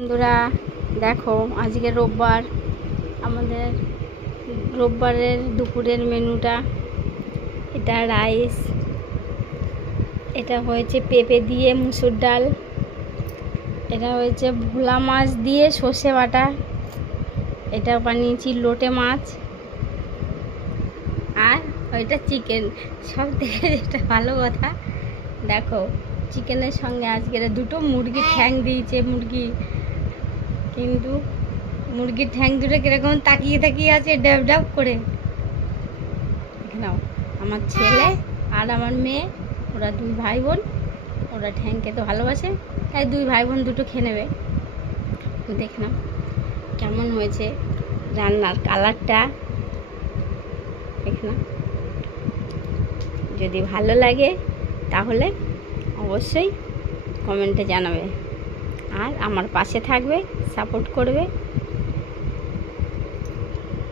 বন্ধুরা দেখো, আজকে রোববার। আমাদের রোববারের দুপুরের মেনুটা এটা রাইস, এটা হয়েছে পেঁপে দিয়ে মুসুর ডাল, এটা হয়েছে ভোলা মাছ দিয়ে সর্ষে বাটা, এটা বানিয়েছি লোটে মাছ, আর ওইটা চিকেন। সব থেকে যেটা ভালো কথা, দেখো চিকেনের সঙ্গে আজকের দুটো মুরগির ঠ্যাং দিয়েছে মুরগি, কিন্তু মুরগির ঠ্যাং দুটো কিরকম তাকিয়ে তাকিয়ে আছে ডাব ডাব করে। নাও, আমার ছেলে আর আমার মেয়ে, ওরা দুই ভাই বোন, ওরা ঠ্যাং খেতে ভালোবাসে, তাই দুই ভাই বোন দুটো খেয়ে নেবে। দেখ না কেমন হয়েছে রান্নার কালারটা, দেখ না। যদি ভালো লাগে তাহলে অবশ্যই কমেন্টে জানাবে, আর আমার পাশে থাকবে, সাপোর্ট করবে।